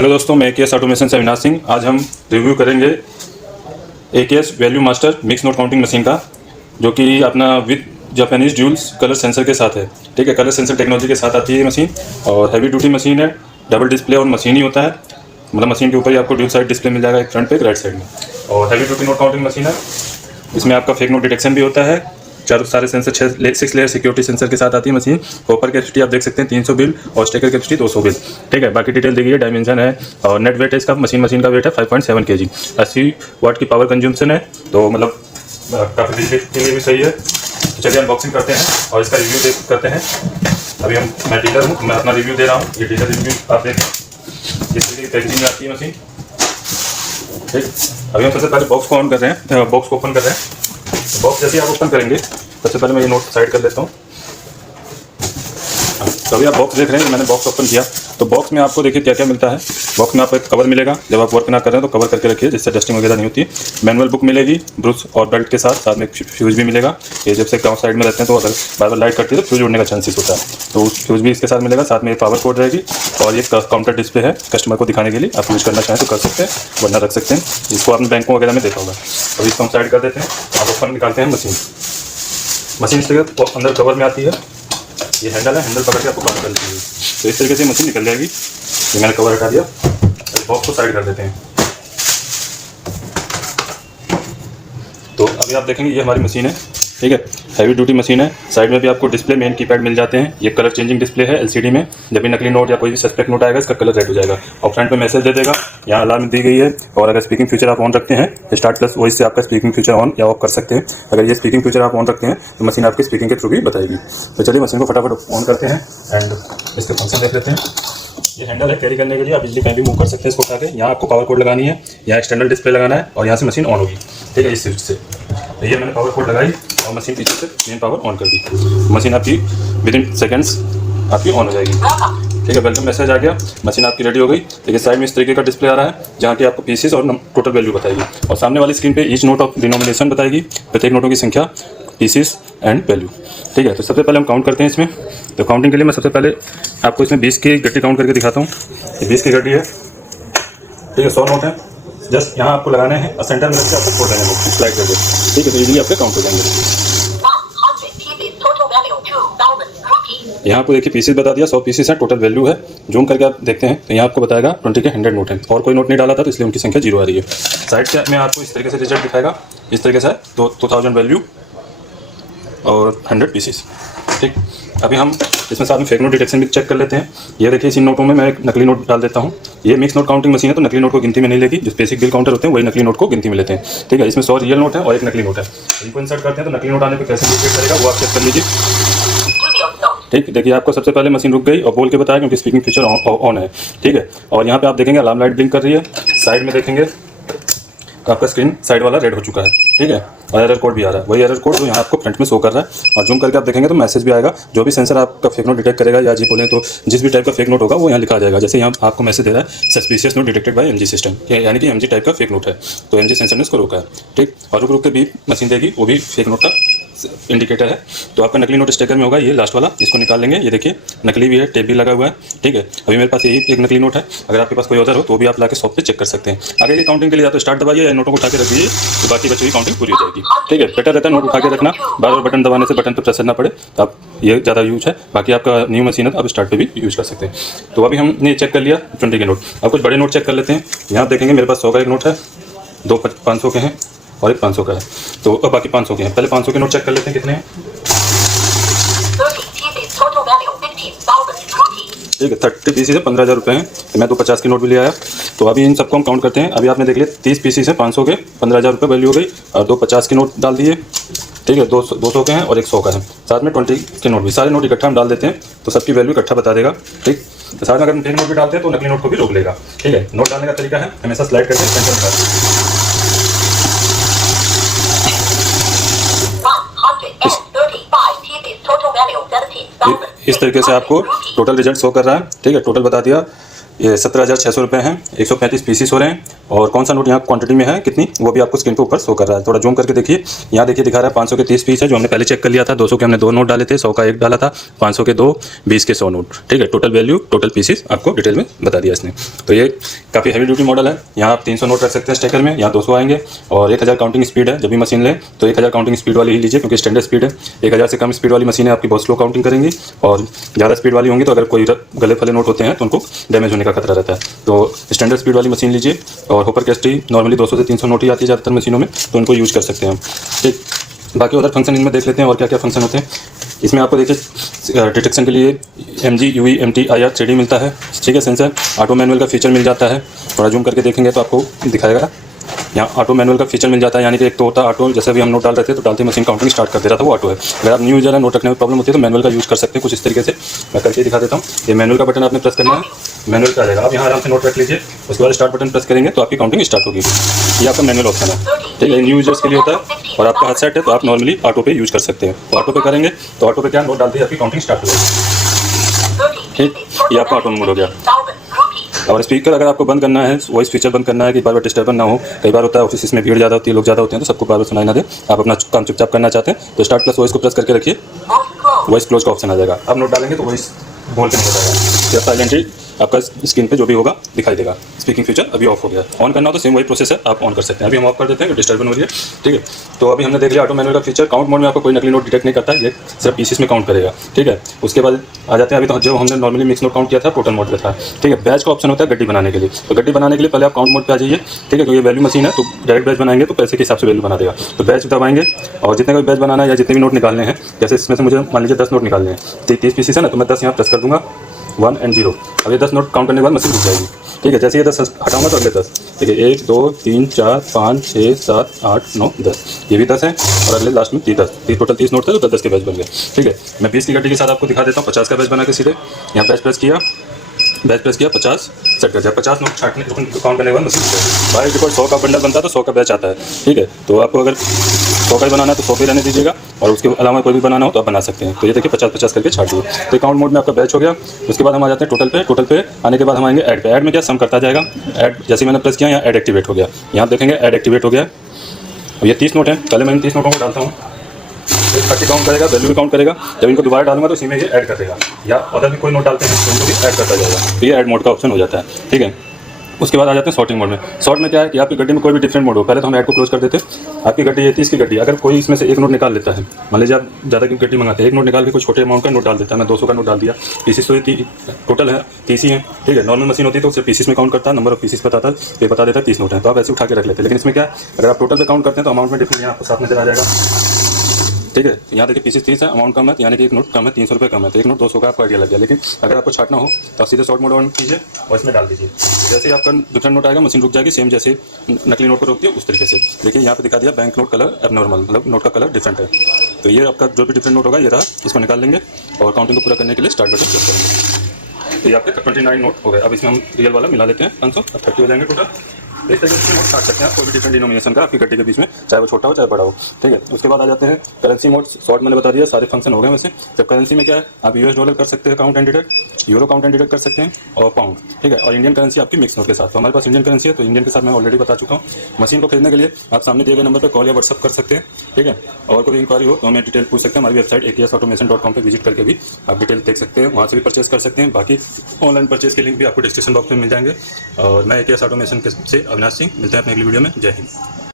Hello दोस्तों, मैं AKS automation से अविनाश सिंह। आज हम रिव्यू करेंगे AKS value master mix note counting machine का, जो कि अपना with Japanese duels colour sensor के साथ है। ठीक है, कलर सेंसर टेक्नोलॉजी के साथ आती है ये मशीन और हैवी ड्यूटी मशीन है। डबल डिस्प्ले और मशीन ही होता है, मतलब मशीन के ऊपर ही आपको ड्यूल साइड डिस्प्ले मिल जाएगा, एक फ्रंट पे एक राइट साइड में। और heavy duty note counting machine है। इसमें आपका फेक नोट डिटेक्शन भी होता है। चारों सारे सेंसर 6 लेयर सिक्योरिटी सेंसर के साथ आती है मशीन। कॉपर कैपेसिटी आप देख सकते हैं 300 बिल और स्टेकर कैपेसिटी 200 बिल। ठीक है, बाकी डिटेल देखिए, डायमेंशन है और नेट वेट है इसका। मशीन का वेट है 5.7 kg। 80 वाट की पावर कंज्यूमशन है, तो मतलब काफ़ी बिजली के लिए भी सही है। तो चलिए अनबॉक्सिंग करते हैं और इसका रिव्यू करते हैं। अभी मैं डीलर हूँ, मैं अपना रिव्यू दे रहा हूँ। ये डीलर रिव्यू आप देखें, इस तरीके की पैकेजिंग में आती है मशीन। ठीक, अभी हम सबसे पहले बॉक्स को ऑन कर रहे हैं, बॉक्स को ओपन कर रहे हैं। तो बॉक्स जैसे आप ओपन करेंगे, सबसे पहले मैं ये नोट साइड कर लेता हूँ। तो अभी आप बॉक्स देख रहे हैं, मैंने बॉक्स ओपन किया। तो बॉक्स में आपको देखिए क्या क्या मिलता है। बॉक्स में आपको एक कवर मिलेगा, जब आप वर्क ना कर रहे हैं तो कवर करके रखिए, जिससे डस्टिंग वगैरह नहीं होती है। मैनुअल बुक मिलेगी, ब्रूस और बेल्ट के साथ में फ्यूज भी मिलेगा। ये जब से गाँव साइड में रहते हैं तो अगर बार बार लाइट करती है तो फ्यूज उड़ने का चांसेस होता है, तो फ्यूज भी इसके साथ मिलेगा। साथ में एक पावर कोड रहेगी और ये काउंटर डिस्प्ले है, कस्टमर को दिखाने के लिए। आप यूज़ करना चाहें तो कर सकते हैं, वरना रख सकते हैं। इसको आपने बैंकों वगैरह में देखा होगा। अभी इसको हम साइड कर देते हैं। आप ऊपर निकालते हैं मशीन इस तरीके अंदर कवर में आती है। ये हैंडल है, हैंडल पकड़ के आपको बाहर कर दी है, तो इस तरीके से मशीन निकल जाएगी। ये मैंने कवर हटा दिया। बॉक्स को साइड कर देते हैं। तो अभी आप देखेंगे ये हमारी मशीन है। ठीक है, हैवी ड्यूटी मशीन है। साइड में भी आपको डिस्प्ले मेन कीपैड मिल जाते हैं। ये कलर चेंजिंग डिस्प्ले है LCD में। जब भी नकली नोट या कोई भी सस्पेक्ट नोट आएगा, इसका कलर रेड हो जाएगा और फ्रंट पे मैसेज दे देगा। यहाँ अलार्म दी गई है। और अगर स्पीकिंग फीचर आप ऑन रखते हैं, स्टार्ट प्लस वॉइस से आपका स्पीकिंग फीचर ऑन या ऑफ कर सकते हैं। अगर ये स्पीकिंग फीचर आप ऑन रखते हैं तो मशीन आपकी स्पीकिंग के थ्रू भी बताएगी। तो चलिए मशीन को फटाफट ऑन करते हैं एंड इसके फंक्शन देख लेते हैं। ये हैंडल है कैरी करने के लिए, आप बिजली कहीं भी मूव कर सकते हैं इसको उठा के। यहाँ आपको पावर कोड लगानी है, यहाँ एक्सटर्नल डिस्प्ले लगाना है और यहाँ से मशीन ऑन होगी। ठीक है, इस स्विच से। तो ये मैंने पावर कोड लगाई और मशीन पीछे से मेन पावर ऑन कर दी। मशीन आपकी विदिन सेकेंड्स आपकी ऑन हो जाएगी। ठीक है, वेलकम मैसेज आ गया, मशीन आपकी रेडी हो गई। देखिए साइड में इस तरीके का डिस्प्ले आ रहा है, जहाँ की आपको पीसेस और टोटल वैल्यू बताएगी। और सामने वाली स्क्रीन पे ईच नोट ऑफ डिनोमिनेशन बताएगी, प्रत्येक नोटों की संख्या, पीसेस एंड वैल्यू। ठीक है, तो सबसे पहले हम काउंट करते हैं इसमें। तो काउंटिंग के लिए मैं सबसे पहले आपको इसमें 20 की गड्डी काउंट करके दिखाता हूँ। ये 20 की गड्डी है। ठीक है, 100 नोट है। जस्ट यहाँ आपको लगाने हैं और सेंटर में रख के आपको फोड़ देंगे, स्लाइड करके। ठीक है, तो इजीली आपके काउंट हो जाएंगे। यहाँ आपको देखिए पीसेस बता दिया, 100 पीसेस है, टोटल वैल्यू है। जूम करके आप देखते हैं तो यहाँ आपको बताएगा 20 के 100 नोट हैं। और कोई नोट नहीं डाला था तो इसलिए उनकी संख्या 0 आ रही है। साइड से में आपको इस तरीके से रिजल्ट दिखाएगा, इस तरीके से है। तो 2000 वैल्यू और 100 पीसेस। ठीक, अभी हम इसमें साथ में फेक नोट डिटेक्शन भी चेक कर लेते हैं। ये देखिए, इसी नोटों में मैं एक नकली नोट डाल देता हूँ। ये मिक्स नोट काउंटिंग मशीन है, तो नकली नोट को गिनती में नहीं लेगी। जो बेसिक बिल काउंटर होते हैं वही नकली नोट को गिनती में लेते हैं। ठीक है, इसमें 100 रियल नोट है और एक नकली नोट है। इनको इंसर्ट करते हैं तो नकली नोट आने पर कैसे इंडिकेट करेगा वो आप चेक कर लीजिए। ठीक, देखिए आपको सबसे पहले मशीन रुक गई और बोल के बताया क्योंकि स्पीकिंग फीचर ऑन है। ठीक है, और यहाँ पे आप देखेंगे अलार्म लाइट ब्लिंक कर रही है। साइड में देखेंगे तो आपका स्क्रीन साइड वाला रेड हो चुका है। ठीक है, और एरर कोड भी आ रहा है, वही एरर कोड जो यहाँ आपको फ्रंट में शो कर रहा है। और जूम करके आप देखेंगे तो मैसेज भी आएगा। जो भी सेंसर आपका फेक नोट डिटेक्ट करेगा, या जी बोलें तो जिस भी टाइप का फेक नोट होगा वो यहाँ लिखा जाएगा। जैसे यहाँ आपको मैसेज दे रहा है suspicious note detected by MG system, यानी कि MG टाइप का फेक नोट है, तो MG सेंसर ने इसको रोका है। ठीक, और रुक के भी मशीन देगी, वो भी फेक नोट का इंडिकेटर है। तो आपका नकली नोट स्टेकर में होगा, ये लास्ट वाला, इसको निकाल लेंगे। ये देखिए नकली भी है, टेप भी लगा हुआ है। ठीक है, अभी मेरे पास यही एक नकली नोट है। अगर आपके पास कोई और हो तो भी आप लाके शॉप पे चेक कर सकते हैं। आगे की काउंटिंग के लिए या तो स्टार्ट दबाइए या नोटों को उठा के रख दीजिए, तो बाकी बच्चों की काउंटिंग पूरी हो जाएगी। ठीक है, बेटर रहता है नोट उठा के रखना, बार बार बटन दबाने से बटन पर प्रेशर ना पड़े, तो आप ये ज़्यादा यूज है। बाकी आपका न्यू मशीन है तो आप स्टार्ट पे भी यूज़ कर सकते हैं। तो अभी हमने चेक कर लिया 20 के नोट। अब कुछ बड़े नोट चेक कर लेते हैं। यहाँ देखेंगे मेरे पास 100 का एक नोट है, 2 500 के हैं और एक 500 का है। तो अब बाकी 500 के हैं। पहले 500 के नोट चेक कर लेते हैं कितने हैं। ठीक है, 30 पीसेस है, 15,000 रुपये हैं। तो मैं 250 की नोट भी ले आया। तो अभी इन सबको हम काउंट करते हैं। अभी आपने देख लिया 30 पीसेस हैं 500 के, 15,000 रुपये वैल्यू हो गई। और 250 की नोट डाल दिए। ठीक है, 200 के हैं और एक 100 का है। साथ में 20 के नोट भी, सारे नोट इकट्ठा हम डाल देते हैं तो सबकी वैल्यू इकट्ठा बता देगा। ठीक, तो साथ में अगर हम फेक नोट भी डालते हैं तो नकली नोट को भी रोक लेगा। ठीक है, नोट डालने का तरीका है हमेशा स्लाइड करके सेंटर में इस तरीके से आपको टोटल रिजल्ट शो कर रहा है। ठीक है, टोटल बता दिया ये 17,600 रुपये हैं, 135 पीसीस हो रहे हैं। और कौन सा नोट यहाँ क्वांटिटी में है कितनी, वो भी आपको स्क्रीन पे ऊपर शो कर रहा है। थोड़ा जूम करके देखिए, यहाँ देखिए दिखा रहा है 500 के 30 पीस है, जो हमने पहले चेक कर लिया था। 200 के हमने 2 नोट डाले थे, 100 का 1 डाला था, 500 के 2, 20 के 100 नोट। ठीक है, टोटल वैल्यू, टोटल पीसीस आपको डिटेल में बता दिया इसने। तो ये काफ़ी हैवी ड्यूटी मॉडल है। यहाँ आप 300 नोट रख सकते हैं स्टेकर में, यहाँ 200 आएंगे। और 1000 काउंटिंग स्पीड है, जब भी मशीन लें तो 1000 काउंटिंग स्पीड वाली ही लीजिए, क्योंकि स्टैंडर्ड स्पीड है। 1000 से कम स्पीड वाली मशीनें आपकी बहुत स्लो काउंटिंग करेंगी, और ज़्यादा स्पीड वाली होंगी तो अगर कोई गले फले नोट होते हैं तो उनको डैमेज होने का खतरा रहता है। तो स्टैंडर्ड स्पीड वाली मशीन लीजिए। और होपर कैस्टी नॉर्मली 200 से 300 नोट ही आती है ज़्यादातर मशीनों में, तो उनको यूज़ कर सकते हैं हम। ठीक, बाकी अदर फंक्शन इनमें देख लेते हैं और क्या क्या फंक्शन होते हैं। इसमें आपको देखिए डिटेक्शन के लिए MG, UV, MT, IR, 3D मिलता है। ठीक है, सेंसर, ऑटो मैनुअल का फीचर मिल जाता है। थोड़ा जूम करके देखेंगे तो आपको दिखाएगा। यहाँ ऑटो मैनुअल का फीचर मिल जाता है, यानी कि एक तो होता है ऑटो, जैसे भी हम नोट डाल रहे थे तो डालते मशीन काउंटिंग स्टार्ट कर दे रहा था, वो ऑटो है। अगर आप न्यू यूजर है, नोट रखने में प्रॉब्लम होती है तो मैनुअल का यूज़ कर सकते हैं कुछ इस तरीके से। मैं करके दिखा देता हूँ। ये मैनुअल का बटन आपने प्रेस करना है, मैनुअल पे आ जाएगा। आप यहाँ आराम से नोट रख लीजिए, उसके बाद स्टार्ट बटन प्रेस करेंगे तो आपकी काउंटिंग स्टार्ट होगी। ये आपका मैनुअल ऑप्शन है। ठीक है, न्यू यूजर्स के लिए होता है। और आपका हाथ सेट है तो आप नॉर्मली ऑटो पे यूज़ कर सकते हैं। तो ऑटो पे करेंगे तो ऑटो पे क्या, नोट डालते ही आपकी काउंटिंग स्टार्ट हो जाएगी। ठीक, ये आपका ऑटो मोड हो गया। और स्पीकर अगर आपको बंद करना है, वॉइस फीचर बंद करना है कि बार बार डिस्टर्बन ना हो। कई बार होता है ऑफिस में भीड़ ज़्यादा होती है, लोग ज़्यादा होते हैं, तो सबको बार बार सुनाई ना दे, आप अपना काम चुपचाप करना चाहते हैं तो स्टार्ट प्लस वॉइस को प्रेस करके रखिए, वॉइस क्लोज का ऑप्शन आ जाएगा। अब नोट डालेंगे तो वॉइस बोल के नहीं हो जाएगा, या साइलेंटली आपका स्क्रीन पे जो भी होगा दिखाई देगा। स्पीकिंग फीचर अभी ऑफ हो गया। ऑन करना हो तो सेम वही प्रोसेस है, आप ऑन कर सकते हैं। अभी हम ऑफ कर देते हैं, डिस्टर्बन हो रही है। ठीक है, तो अभी हमने देख लिया ऑटो मैनुअल का फीचर। काउंट मोड में आपको कोई नकली नोट डिटेक्ट नहीं करता है, ये सिर्फ पीसीस में काउंट करेगा। ठीक है, उसके बाद आ जाते हैं, अभी तो जो हमने नॉर्मली मिक्स नोट काउंट किया था टोटल मोड पे था। ठीक है, बैच का ऑप्शन होता है गड्डी बनाने के लिए। तो गड्डी बनाने के लिए पहले आप काउंट मोड पे आ जाइए। ठीक है, तो ये वैल्यू मशीन है, तो डायरेक्ट बैच बनाएंगे तो पैसे के हिसाब से वैल्यू बना देगा। तो बैच दबाएंगे और जितने का बैच बनाना है या जितने भी नोट निकालने हैं, जैसे इसमें से मुझे मान लीजिए 10 नोट निकालने हैं, 30 पीसीस है ना, तो मैं 10 यहाँ प्रेस कर दूँगा, 1 और 0। अब ये 10 नोट काउंट करने के बाद मशीन रुक जाएगी। ठीक है, जैसे ये 10 हटाऊंगा तो अगले 10। ठीक है, 1 2 3 4 5 6 7 8 9 10, ये भी 10 है। और अगले लास्ट में 30 टोटल 30 नोट थे, तो 10 के बैच बन गए। ठीक है, मैं 20 की गड्डी के साथ आपको दिखा देता हूँ। 50 का बैच बना के सीधे यहाँ बैच प्रेस किया, 50 सेट कर दिया। 50 नोट छाटने काउंट करने के बाद मशीन बाई डिफॉल्ट 100 का बंडल बनता है तो 100 का बैच आता है। ठीक है, तो आपको अगर 100 का ही बनाना है तो 100 पे रहने दीजिएगा, और उसके अलावा कोई भी बनाना हो तो आप बना सकते हैं। तो ये देखिए 50 करके छाट दिए। तो काउंट मोड में आपका बैच हो गया। उसके बाद हम आ जाते हैं टोटल पे आने के बाद हम आएंगे ऐड पे। ऐड में क्या, सम करता जाएगा। ऐड जैसे मैंने प्रेस किया, यहाँ ऐड एक्टिवेट हो गया। यहाँ देखेंगे ऐड एक्टिवेट हो गया। अब ये 30 नोट हैं, पहले मैं इन 30 नोटों को डालता हूँ। 30 काउंट करेगा, वैल्यू भी काउंट करेगा। जब इनको दोबारा डालूंगा तो इसी में ये ऐड कर देगा, या अदर भी कोई नोट डालते हैं तो इनको भी ऐड करता जाएगा। तो ये ऐड मोड का ऑप्शन हो जाता है। ठीक है, उसके बाद आ जाते हैं सॉर्टिंग मोड में। सॉर्ट में क्या है कि आपकी गड्डी में कोई भी डिफरेंट मोड हो, पहले तो हम ऐड को क्लोज कर देते हैं। आपकी गड्डी ये 30 की गड्डी, अगर कोई इसमें से एक नोट निकाल लेता है, मान लीजिए आप ज़्यादा की गड्डी मंगाते हैं, एक नोट निकाल के कोई छोटे अमाउंट का नोट डाल देता है। मैं 200 का नोट डाल दिया, पीसीस तो ये टोटल है 30 ही है। ठीक है, नॉर्मल मशीन होती है तो सिर्फ पीसीस में काउंट करता है, नंबर ऑफ पीसीस बताता है, ये बता देता है 30 नोट है, तो आप ऐसे उठा के रख लेते हैं। लेकिन इसमें क्या है, अगर आप टोटल पे काउंट करते हैं तो अमाउंट में डिफरेंस यहाँ आपको साथ नजर आ जाएगा। ठीक है, यहाँ देखिए पीसीस 30 है, अमाउंट कम है, यानी कि एक नोट कम है, 300 रुपये कम है, तो एक नोट 200 का आपको आइडिया लग गया। लेकिन अगर आपको छाटना हो तो आप सीधे शॉर्ट मोड ऑन कीजिए और इसमें डाल दीजिए। जैसे ही आपका डिफरेंट नोट आएगा मशीन रुक जाएगी, सेम जैसे नकली नोट को रोकती है उस तरीके से। देखिए यहाँ पे दिखा दिया बैंक नोट कलर एबनॉर्मल, मतलब नोट का कलर डिफरेंट है। तो ये आपका जो भी डिफरेंट नोट होगा ये रहा, इसको निकाल लेंगे और काउंटिंग को पूरा करने के लिए स्टार्ट बटन प्रेस करेंगे। तो ये आपके 29 नोट हो गए। अब इसमें हम रियल वाला मिला लेते हैं, 500, अब 30 हो जाएंगे टोटल। इस तरीके से नोट काट सकते हैं, कोई भी डिफरेंट डिनोमिनेशन का आपकी गड्डी के बीच में, चाहे वो छोटा हो चाहे बड़ा हो। ठीक है, उसके बाद आ जाते हैं करेंसी मोड। शॉर्ट मैंने बता दिया, सारे फंक्शन हो गए वैसे। जब करेंसी में क्या है, आप US डॉलर कर सकते हैं count and deduct, euro count and deduct कर सकते हैं, और पाउंड। ठीक है, और इंडियन करेंसी आपकी मिक्स नोट के साथ। तो हमारे पास इंडियन करेंसी है, तो इंडियन के साथ मैं ऑलरेडी बता चुका हूँ। मशीन को खरीदने के लिए आप सामने दिए गए नंबर पर कॉल या व्हाट्सअप कर सकते हैं। ठीक है, और कोई इंक्वायरी हो तो हमें डिटेल पूछ सकते हैं। हमारी वेबसाइट akiasautomation.com पे विजिट करके भी आप डिटेल देख सकते हैं, वहाँ से भी परचेस कर सकते हैं। बाकी ऑनलाइन परचेस के लिंक भी आपको डिस्क्रिप्शन बॉक्स में मिल जाएंगे। और मैं AKS ऑटोमेशन से अविनाश सिंह, मिलते हैं अपने अगली वीडियो में। जय हिंद।